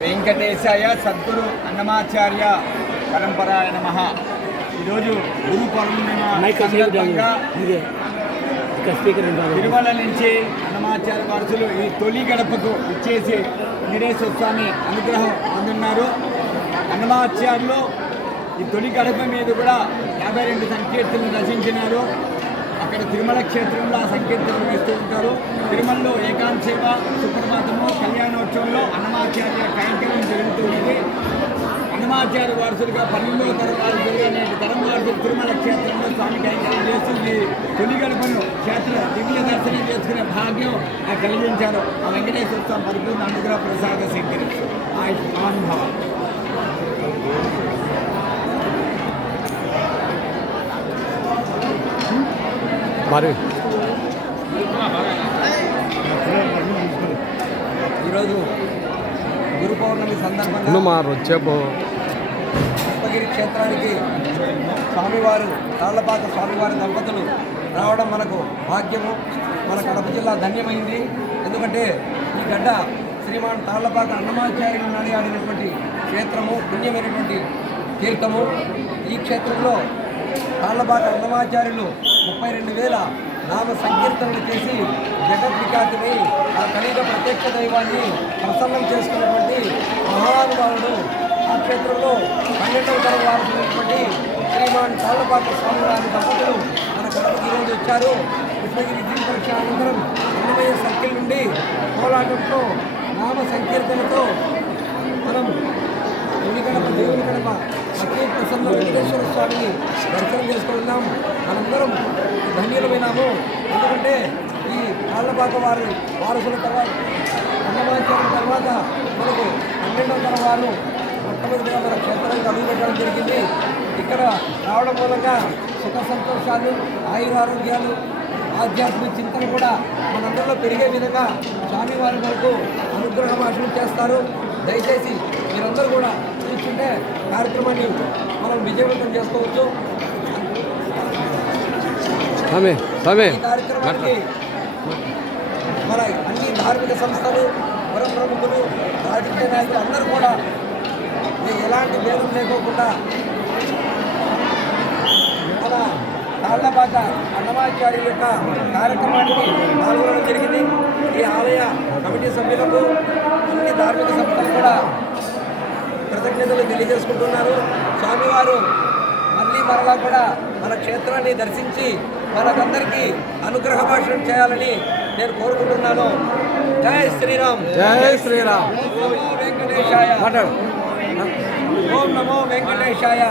వెంకటేశాయ సద్గురు అన్నమాచార్య పరంపరాయ నమః. ఈరోజు గురు పౌర్ణిమ సందర్భంగా తిరుమల నుంచి అన్నమాచార్య వారసులు ఈ తొలి గడపకు ఇచ్చేసి వెంకటేశ్వర స్వామి అనుగ్రహం పొందున్నారు. అన్నమాచార్యులు ఈ తొలి గడప మీద కూడా 52 సంకీర్తనలు రచించినారు. అక్కడ తిరుమల క్షేత్రంలో ఆ సంకీర్తనలు వేస్తూ ఉంటారు. తిరుమలలో ఏకాంత సేవ, సుప్రభాతము, కళ్యాణోత్సవంలో అన్నమాచార్య కైంకర్యం జరుగుతూ ఉంది. అన్నమాచార్య వారసులుగా 12వ తరం వారసులు తిరుమల క్షేత్రంలో స్వామి కైంకర్యం చేస్తుంది. తొలి గడపను క్షేత్ర దివ్య దర్శనం చేసుకునే భాగ్యం నాకు కలిగించారు. ఆ వెంకటేశ్వర స్వామి పరిపూర్ణ అనుగ్రహ ప్రసాద స్వీకరించారు. మహానుభావం. ఈరోజు గురు పౌర్ణమి సందర్భంగా పుష్పగిరి క్షేత్రానికి స్వామివారు తాళ్లపాక స్వామివారి దంపతులు రావడం మనకు భాగ్యము. మన కడప జిల్లా ధన్యమైంది. ఎందుకంటే ఈ గడ్డ శ్రీమాన్ తాళ్లపాక అన్నమాచార్యులు నడియాడినటువంటి క్షేత్రము, పుణ్యమైనటువంటి తీర్థము. ఈ క్షేత్రంలో తాళ్లపాక అన్నమాచార్యులు 32,000 నామ సంకీర్తనలు చేసి జగద్విఖ్యాతిని ఆ కలియుగ ప్రత్యక్ష దైవాన్ని ప్రసన్నం చేసుకున్నటువంటి మహానుభావుడు. ఆ క్షేత్రంలో 12వ తరం వారసులైనటువంటి శ్రీమాన్ తాళ్లపాక స్వామి వారి దంపతులు మన కడపకి ఈరోజు వచ్చారు. కృష్ణగిరి గిరి పరీక్ష అనంతరం అన్నమయ్య సర్కిల్ నుండి కోలాటంతో నామ సంకీర్తనతో మనం దేవుని కడప అతి ప్రసన్న వెంకటేశ్వర స్వామిని దర్శనం చేసుకుంటున్నాం. మనందరం ధన్యులమైనాము. ఎందుకంటే ఈ తాళ్లపాక వారి వారసుల తర్వాత అన్నమాచార్యం తర్వాత మనకు 12వ తరం వాళ్ళు మొట్టమొదటిగా మన క్షేత్రానికి అడుగుపెట్టడం జరిగింది. ఇక్కడ రావడం మూలంగా సుఖ సంతోషాలు, ఆయురారోగ్యాలు, ఆధ్యాత్మిక చింతన కూడా మనందరిలో పెరిగే విధంగా స్వామివారి వరకు అనుగ్రహ భాషలు చేస్తారు. దయచేసి మీరందరూ కూడా కూర్చుంటే కార్యక్రమాన్ని మనం విజయవంతం చేసుకోవచ్చు. ఈ కార్యక్రమానికి మన అన్ని ధార్మిక సంస్థలు, పుర ప్రముఖులు, రాజకీయ నాయకులు అందరూ కూడా ఎలాంటి భేదం లేకోకుండా మన తాళ్లపాక అన్నమాచార్యుల యొక్క కార్యక్రమానికి పాల్గొనడం జరిగింది. ఈ ఆలయ కమిటీ సభ్యులకు, అన్ని ధార్మిక సంస్థలు కూడా కృతజ్ఞతలు తెలియజేసుకుంటున్నారు. స్వామివారు మళ్ళీ మరలా కూడా మన క్షేత్రాన్ని దర్శించి మనకందరికీ అనుగ్రహ భాషణం చేయాలని నేను కోరుకుంటున్నాను. జై శ్రీరామ్. జై శ్రీరామ్. ఓం నమో వెంకటేశాయ. ఓం నమో వెంకటేశాయ.